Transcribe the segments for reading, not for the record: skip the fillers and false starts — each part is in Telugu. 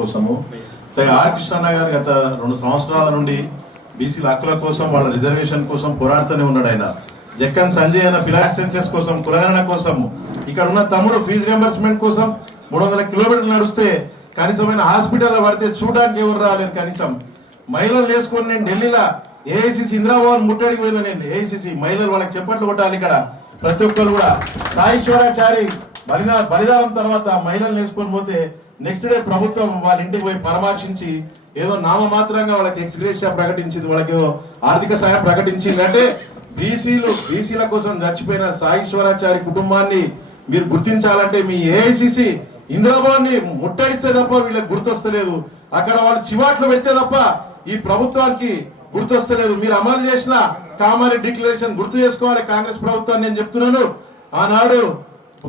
కోసము. ఆర్ కృష్ణన్న గారు గత 2 సంవత్సరాల నుండి బీసీల హక్కుల కోసం, వాళ్ళ రిజర్వేషన్ కోసం పోరాడుతూనే ఉన్నాడు. ఆయన జక్కన్ సంజయ్ అయిన ఫిలాస్ సెన్సెస్ కోసం, కులగణన కోసం, ఇక్కడ ఉన్న తమ్ముడు ఫీజు రియంబర్స్మెంట్ కోసం 300 కిలోమీటర్లు నడిస్తే కనీసమైన హాస్పిటల్లో పడితే చూడడానికి ఎవరు రాలేరు. కనీసం మహిళలు వేసుకొని నేను ఢిల్లీలో ఏఐసిసి ఇందిరాభవన్ ముట్టడికి పోయినా, నేను ఏఐసిసి మహిళలు వాళ్ళకి చెప్పట్లు కొట్టాలి. ఇక్కడ ప్రతి ఒక్కరు కూడా సాయిశ్వరాచారి బలిదానం తర్వాత మహిళలు వేసుకొని పోతే నెక్స్ట్ డే ప్రభుత్వం వాళ్ళ ఇంటికి పోయి పరామర్శించి ఏదో నామమాత్రంగా వాళ్ళకి ఎక్స్గ్రేషియా ప్రకటించింది, వాళ్ళకి ఏదో ఆర్థిక సాయం ప్రకటించింది. అంటే బీసీల కోసం చచ్చిపోయిన సాయిశ్వరాచారి కుటుంబాన్ని మీరు గుర్తించాలంటే మీ ఏఐసిసి ఇందిరాభవన్ ని ముట్టడిస్తే తప్ప వీళ్ళకి గుర్తొస్తలేదు. అక్కడ వాళ్ళు చివాట్లు పెడితే తప్ప ఈ ప్రభుత్వానికి గుర్తొస్తలేదు. మీరు అమలు చేసిన కామారెడ్డి డిక్లరేషన్ గుర్తు చేసుకోవాలి కాంగ్రెస్ ప్రభుత్వాన్ని. నేను చెప్తున్నాను, ఆనాడు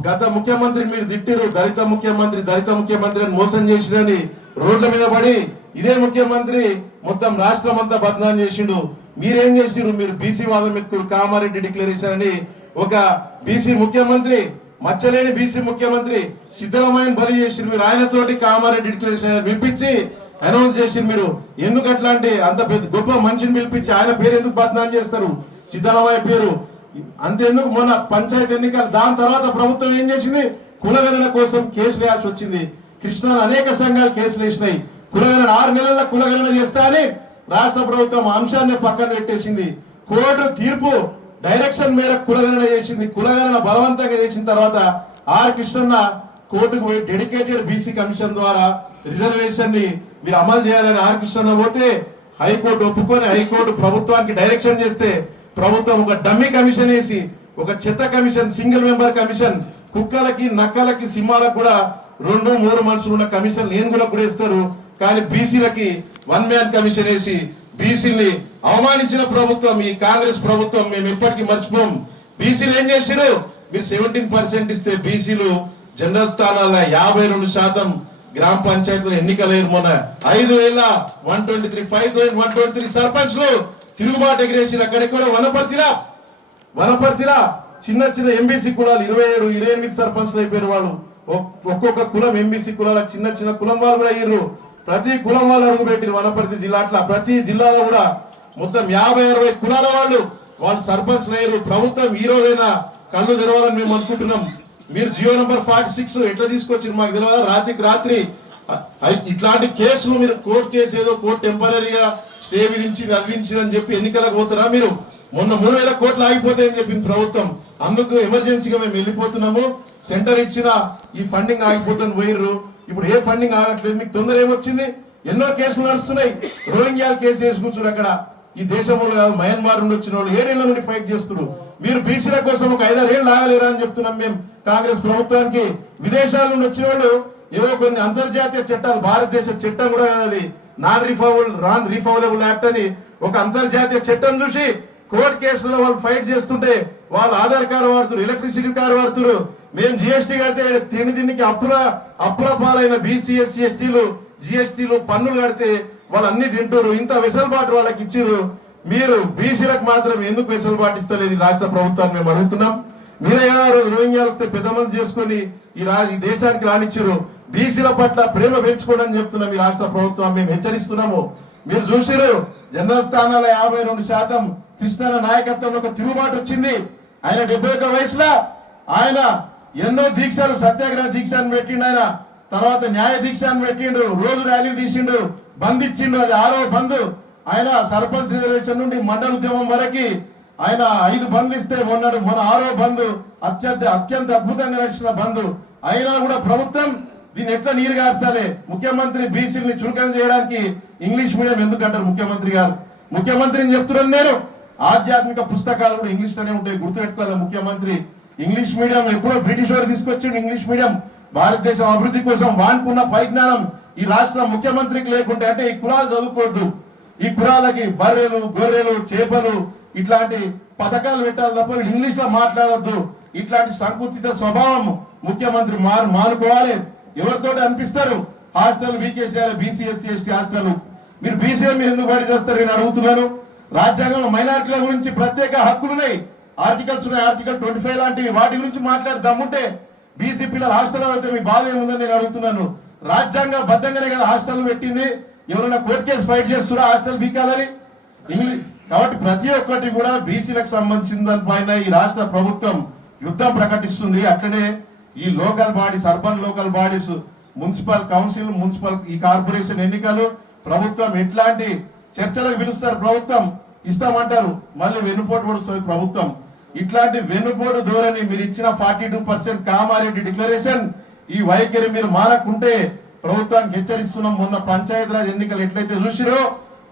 గత ముఖ్యమంత్రి మీరు తిట్టిరు, దళిత ముఖ్యమంత్రి అని మోసం చేసిరని రోడ్ల మీద పడి ఇదే ముఖ్యమంత్రి మొత్తం రాష్ట్రం అంతా బదనాం చేసిండు. మీరేం చేసిరు? మీరు బీసీ వాదం ఎత్తుకురు, కామారెడ్డి డిక్లరేషన్ అని. ఒక బీసీ ముఖ్యమంత్రి, మచ్చలేని బీసీ ముఖ్యమంత్రి సిద్ధరామయ్యను బలి చేసిరు మీరు. ఆయనతోటి కామారెడ్డి డిక్లరేషన్ పిలిపించి అనౌన్స్ చేసిరు. మీరు ఎందుకు అట్లాంటి అంత పెద్ద గొప్ప మనిషిని పిలిపించి ఆయన పేరు ఎందుకు బదనాం చేస్తారు? సిద్ధరామయ్య పేరు అంతేందుకు. మొన్న పంచాయతీ ఎన్నికలు దాని తర్వాత ప్రభుత్వం ఏం చేసింది? కులగణన కోసం కేసులు వేయాల్సి వచ్చింది. కృష్ణాలో అనేక సంఘాలు కేసులు వేసినాయి. కులగణన 6 నెలల కులగణన చేస్తా అని రాష్ట్ర ప్రభుత్వం అంశాన్ని పక్కన పెట్టేసింది. కోర్టు తీర్పు డైరెక్షన్ మేరకు కులగణన చేసింది. కులగణన బలవంతంగా చేసిన తర్వాత ఆర్ కృష్ణన్న కోర్టుకు పోయి డెడికేటెడ్ బీసీ కమిషన్ ద్వారా రిజర్వేషన్ ని మీరు అమలు చేయాలని ఆర్ కృష్ణన్న పోతే హైకోర్టు ఒప్పుకొని హైకోర్టు ప్రభుత్వానికి డైరెక్షన్ చేస్తే ప్రభుత్వం ఒక డమ్మీ కమిషన్ వేసి, ఒక చెత్త కమిషన్, సింగిల్ మెంబర్ కమిషన్, కుక్కలకి నక్కలకి సింహాలకు కూడా 2-3 మనుషులు ఉన్న కమిషన్ ఏనుగులకు కూడా ఇస్తారు. కానీ బీసీలకి 1 మ్యాన్ కమిషన్ వేసి బీసీని అవమానించిన ప్రభుత్వం ఈ కాంగ్రెస్ ప్రభుత్వం. మేము ఎప్పటికీ మర్చిపోం. బీసీలు ఏం చేశారు? మీరు 17% ఇస్తే బీసీలు జనరల్ స్థానాల్లో 52% గ్రామ పంచాయతీలు ఎన్నికలేరు. మొన్న 5,123 సర్పంచ్లు తిరుగుబాటు ఎగిరేసి అక్కడెక్కడ వనపర్తిలా చిన్న ఎంబీసీ కులాలు 27-28 సర్పంచ్లు అయిపోయారు. వాళ్ళు ఒక్కొక్క కులం ఎంబీసీ కులాల చిన్న కులం వాళ్ళు కూడా అయ్యారు. ప్రతి కులం వాళ్ళు అడుగు పెట్టిరు వనపర్తి జిల్లా. అట్లా ప్రతి జిల్లాలో కూడా మొత్తం 50-60 కులాల వాళ్ళు సర్పంచ్లు అయ్యారు. ప్రభుత్వం ఈ రోజైనా కళ్ళు తెరవాలని మేము అనుకుంటున్నాం. మీరు జియో నంబర్ 46 ఎట్లా తీసుకొచ్చారు మాకు తెలియదా? రాత్రికి రాత్రి ఇట్లాంటి కేసులు మీరు కోర్టు కేసు ఏదో కోర్టు టెంపరీగా స్టే విధించింది అదివించింది అని చెప్పి ఎన్నికలకు పోతారా? మీరు మొన్న 3,000 కోట్లు ఆగిపోతాయని చెప్పింది ప్రభుత్వం. అందుకు ఎమర్జెన్సీగా మేము వెళ్ళిపోతున్నాము. సెంటర్ ఇచ్చిన ఈ ఫండింగ్ ఆగిపోతుంది పోయిర్రు. ఇప్పుడు ఏ ఫండింగ్ ఆగట్లేదు. మీకు తొందర ఏమొచ్చింది? ఎన్నో కేసులు నడుస్తున్నాయి. రోహింగ్యాల కేసు వేసి కూర్చున్నారు అక్కడ. ఈ దేశంలో కాదు, మయన్మార్ నుండి వచ్చిన వాళ్ళు 7 ఏళ్ల నుండి ఫైట్ చేస్తున్నారు. మీరు బీసీల కోసం ఒక 5-6 ఏళ్ళు ఆగలేరా అని చెప్తున్నాం మేము కాంగ్రెస్ ప్రభుత్వానికి. విదేశాల నుండి వచ్చిన వాళ్ళు ఏవో కొన్ని అంతర్జాతీయ చట్టాలు, భారతదేశ చట్టం కూడా కాదు, నాన్ రిఫౌలబుల్ యాక్ట్ అని ఒక అంతర్జాతీయ చట్టం చూసి కోర్టు కేసులో వాళ్ళు ఫైట్ చేస్తుంటే వాళ్ళు ఆధార్ కార్డు వాడుతున్నారు, ఎలక్ట్రిసిటీ కార్డు వాడుతున్నారు. మేము జిఎస్టీ కడితే తిండికి అప్పుల పాలైన బీసీ ఎస్సీ ఎస్టీలు జిఎస్టీలు పన్నులు కడితే వాళ్ళు అన్ని తింటారు. ఇంత వెసులుబాటు వాళ్ళకి ఇచ్చిర్రు. మీరు బీసీలకు మాత్రం ఎందుకు వెసులుబాటు ఇస్తలేదు రాష్ట్ర ప్రభుత్వాన్ని మేము అడుగుతున్నాం. మీరే రోహింగ్యాలు వస్తే పెద్ద మంది చేసుకుని ఈ దేశానికి రానిచ్చారు. బీసీల పట్ల ప్రేమ పెంచుకోండి అని చెప్తున్నాం ఈ రాష్ట్ర ప్రభుత్వం. మేము హెచ్చరిస్తున్నాము. మీరు చూసిరు జనరల్ స్థానాల 52% కృష్ణన్న నాయకత్వంలో ఒక తిరుగుబాటు వచ్చింది. ఆయన 71 వయసులో ఆయన ఎన్నో దీక్షలు, సత్యాగ్రహ దీక్షను పెట్టిండు. ఆయన తర్వాత న్యాయ దీక్షను పెట్టిండు, రోజు ర్యాలీలు తీసిండు, బంద్ ఇచ్చిండు. అది 6వ బంద్. ఆయన సర్పంచ్ రిజర్వేషన్ నుండి మండల ఉద్యమం వరకు ఆయన 5 బండ్లు ఇస్తే మొన్న 6వ బంద్ అత్యంత అద్భుతంగా నడిచిన బంద్. అయినా కూడా ప్రభుత్వం దీన్ని ఎట్లా నీరు గార్చాలి? ముఖ్యమంత్రి బీసీని చురుకం చేయడానికి ఇంగ్లీష్ మీడియం ఎందుకు అంటారు ముఖ్యమంత్రి గారు? ముఖ్యమంత్రిని చెప్తున్నాను నేను. ఆధ్యాత్మిక పుస్తకాలు కూడా ఇంగ్లీష్ లోనే ఉంటాయి, గుర్తుపెట్టుకోవాలి. ముఖ్యమంత్రి ఇంగ్లీష్ మీడియం ఎప్పుడో బ్రిటిష్ వారు తీసుకొచ్చిండు. ఇంగ్లీష్ మీడియం భారతదేశం అభివృద్ధి కోసం వానుకున్న పరిజ్ఞానం ఈ రాష్ట్ర ముఖ్యమంత్రికి లేకుంటే, అంటే ఈ కులాలు చదువుకోవద్దు, ఈ కులాలకి బర్రెలు గొర్రెలు చేపలు ఇట్లాంటి పథకాలు పెట్టాలి తప్ప ఇంగ్లీష్ లో మాట్లాడద్దు. ఇట్లాంటి సంకుచిత స్వభావం ముఖ్యమంత్రి మానుకోవాలి. ఎవరితో అనిపిస్తారు? హాస్టల్ వీకేసేయాలి, బీసీ ఎస్సీ ఎస్టీ హాస్టల్. మీరు బీసీఎం ఎందుకు బయట చేస్తారు నేను అడుగుతున్నాను. రాజ్యాంగంలో మైనారిటీల గురించి ప్రత్యేక హక్కులు ఉన్నాయి, ఆర్టికల్స్ ఉన్నాయి, ఆర్టికల్ 25 లాంటివి. వాటి గురించి మాట్లాడి దమ్ముంటే బీసీ పిల్లలు హాస్టల్ అయితే మీ బాధ ఏముందని నేను అడుగుతున్నాను. రాజ్యాంగ బద్దంగానే కదా హాస్టల్ పెట్టింది. ఎవరైనా కోర్టు కేసు ఫైట్ చేస్తున్నా హాస్టల్ బీకాలని ఇంగ్లీష్. కాబట్టి ప్రతి ఒక్కటి కూడా బీసీలకు సంబంధించిన దానిపైన ఈ రాష్ట్ర ప్రభుత్వం యుద్ధం ప్రకటిస్తుంది. అట్లనే ఈ local bodies, urban local bodies, municipal council, municipal ఈ కార్పొరేషన్ ఎన్నికలు ప్రభుత్వం ఎట్లాంటి చర్చలకు పిలుస్తారు, ప్రభుత్వం ఇస్తామంటారు, మళ్ళీ వెన్నుపోటు పడుస్తుంది ప్రభుత్వం. ఇట్లాంటి వెన్నుపోటు ధోరణి మీరు ఇచ్చిన 42% కామారెడ్డి డిక్లరేషన్ ఈ వైఖరి మీరు మానకుంటే ప్రభుత్వానికి హెచ్చరిస్తున్నాం. మొన్న పంచాయతీరాజ్ ఎన్నికలు ఎట్లయితే చూసిరో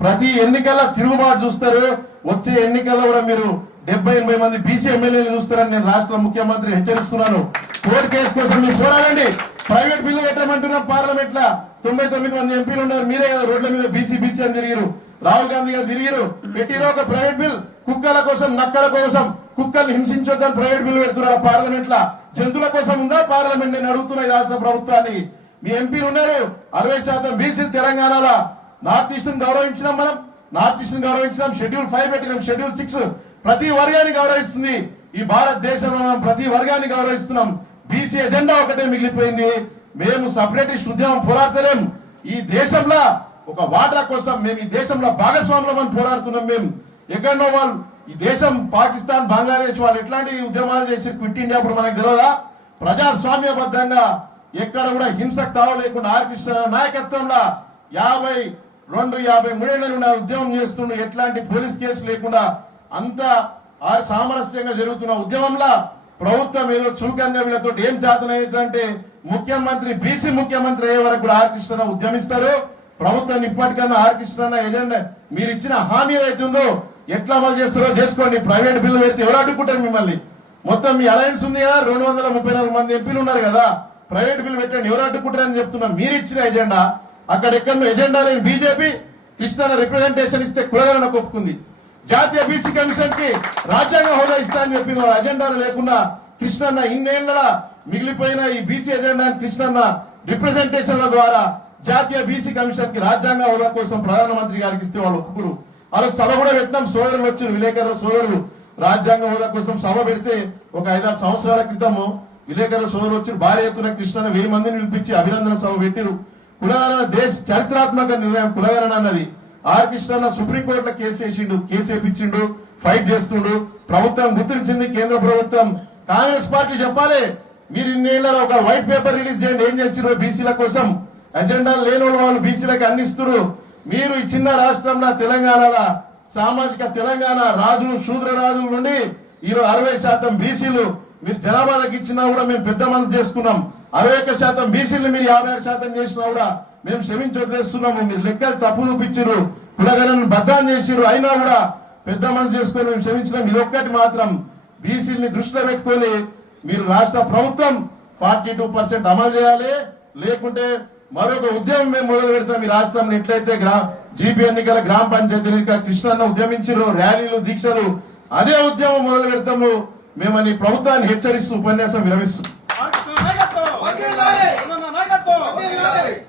ప్రతి ఎన్నికల్లో తిరుగుబాటు చూస్తారు. వచ్చే ఎన్నికల్లో కూడా మీరు 70-80 మంది బీసీ ఎమ్మెల్యేలు చూస్తారని నేను రాష్ట్ర ముఖ్యమంత్రి హెచ్చరిస్తున్నాను. కోర్టు కేసు కోసం మీరు పోరాడండి. ప్రైవేట్ బిల్లు పెట్టమంటున్నాం పార్లమెంట్ లా. 99 మంది ఎంపీలు ఉన్నారు. మీరే కదా రోడ్ల మీద బీసీ అని తిరిగిరు. రాహుల్ గాంధీ గారు తిరిగిరు. పెట్టిన ఒక ప్రైవేట్ బిల్ కుక్కల కోసం, నక్కల కోసం, కుక్కల్ని హింసించొద్దని ప్రైవేట్ బిల్లు పెడుతున్నారు పార్లమెంట్ లా. జంతువుల కోసం ఉందా పార్లమెంట్? నేను అడుగుతున్నా ఈ రాష్ట్ర ప్రభుత్వాన్ని. మీ ఎంపీలు ఉన్నారు 60% బీసీ తెలంగాణలో. నార్త్ ఈస్ట్ గౌరవించినాం, మనం నార్త్ ఈస్ట్ గౌరవించినాం. షెడ్యూల్ 5 పెట్టినాం, షెడ్యూల్ 6 ప్రతి వర్గాన్ని గౌరవిస్తుంది. ఈ భారతదేశంలో మనం ప్రతి వర్గాన్ని గౌరవిస్తున్నాం. బీసీ ఎజెండా ఒకటే మిగిలిపోయింది. మేము సపరేటిస్ట్ ఉద్యమం పోరాడతలేం. ఈ దేశంలో ఒక వాటా కోసం మేము ఈ దేశంలో భాగస్వాములు మనం పోరాడుతున్నాం. మేము ఎక్కడో వాళ్ళు ఈ దేశం పాకిస్తాన్, బంగ్లాదేశ్ వాళ్ళు ఎట్లాంటి ఉద్యమాలు చేసి క్విట్ ఇండియా అప్పుడు మనకు తెలియదా? ప్రజాస్వామ్యబద్ధంగా ఎక్కడ కూడా హింసకు తావు లేకుండా ఆర్ కృష్ణ నాయకత్వంలో 52-53 ఏళ్ల నుండి ఉద్యమం చేస్తుండే ఎట్లాంటి పోలీస్ కేసు లేకుండా అంత సామరస్యంగా జరుగుతున్న ఉద్యమంలో ప్రభుత్వం ఏదో చులకనగా వీళ్ళతో ఏం చేతనైతుందంటే ముఖ్యమంత్రి బీసీ ముఖ్యమంత్రి అయ్యే వరకు కూడా ఆర్ కృష్ణ ఉద్యమిస్తారు. ప్రభుత్వం ఇప్పటికన్నా ఆర్ కృష్ణ ఏజెండా మీరు ఇచ్చిన హామీ ఏదైతుందో ఎట్లా అమలు చేస్తారో చేసుకోండి. ప్రైవేట్ బిల్లు పెడితే ఎవరు అడ్డుకుంటారు మిమ్మల్ని? మొత్తం మీ అలయన్స్ ఉంది కదా, 234 మంది ఎంపీలు ఉన్నారు కదా, ప్రైవేట్ బిల్లు పెట్టండి, ఎవరు అడ్డుకుంటారని చెప్తున్నా. మీరు ఇచ్చిన ఎజెండా అక్కడెక్కడ ఎజెండా లేని బీజేపీ కృష్ణ రిప్రజెంటేషన్ ఇస్తే కులగణన ఒప్పుకుంది. జాతీయ బీసీ కమిషన్ కి రాజ్యాంగ హోదా ఇస్తా అని చెప్పింది. వాళ్ళ అజెండాలు లేకుండా కృష్ణన్న ఇన్నేళ్ల మిగిలిపోయిన ఈ బీసీ ఎజెండా కృష్ణన్న రిప్రజెంటేషన్ల ద్వారా జాతీయ బీసీ కమిషన్ కి రాజ్యాంగ హోదా కోసం ప్రధానమంత్రి గారికి ఇస్తే వాళ్ళు ఒప్పుకురు. వాళ్ళకి సభ కూడా పెట్టినాం. సోదరులు వచ్చిన విలేకరుల సోదరులు రాజ్యాంగ హోదా కోసం సభ పెడితే ఒక 5-6 సంవత్సరాల క్రితము విలేకరుల సోదరులు వచ్చి భారీ ఎత్తున కృష్ణన్న 1000 మందిని పిలిపించి అభినందన సభ పెట్టిరు. కులగణన దేశ చరిత్రాత్మక నిర్ణయం కులగణన అన్నది. ఆర్ కృష్ణ సుప్రీంకోర్టులో కేసు వేయించిండు, ఫైట్ చేస్తుండు. ప్రభుత్వం గుర్తించింది, కేంద్ర ప్రభుత్వం. కాంగ్రెస్ పార్టీ చెప్పాలి, మీరు ఇన్నేళ్లలో ఒక వైట్ పేపర్ రిలీజ్ చేయండి, ఏం చేసిరో బీసీల కోసం. అజెండాలు లేని వాళ్ళు బీసీలకు అందిస్తున్నారు. మీరు ఈ చిన్న రాష్ట్రంలో తెలంగాణలో సామాజిక తెలంగాణ రాజులు, శూద్ర రాజుల నుండి ఈరోజు 60% బీసీలు మీరు జనాభాలకు ఇచ్చినా కూడా మేము పెద్ద మనసు చేసుకున్నాం. 61% బీసీలు మీరు 56% చేసినా కూడా మేము క్షమించి వదిలేస్తున్నాము. మీరు లెక్కలు తప్పు చూపించారు, కులగణను బద్దాన్ని చేసిరు, అయినా కూడా పెద్ద మనసు చేసుకొని మేము క్షమించినాం. ఇదొక్కటి మాత్రం బీసీని దృష్టిలో పెట్టుకొని మీరు రాష్ట్ర ప్రభుత్వం 42% అమలు చేయాలి. లేకుంటే మరొక ఉద్యమం మేము మొదలు పెడతాం. ఈ రాష్ట్రంలో ఎట్లయితే జీపీ ఎన్నికల, గ్రామ పంచాయతీ ఎన్నికల కృష్ణన్న ఉద్యమించారు, ర్యాలీలు, దీక్షలు, అదే ఉద్యమం మొదలు పెడతాము మేమని ప్రభుత్వాన్ని హెచ్చరిస్తూ ఉపన్యాసం విరమిస్తున్నాం.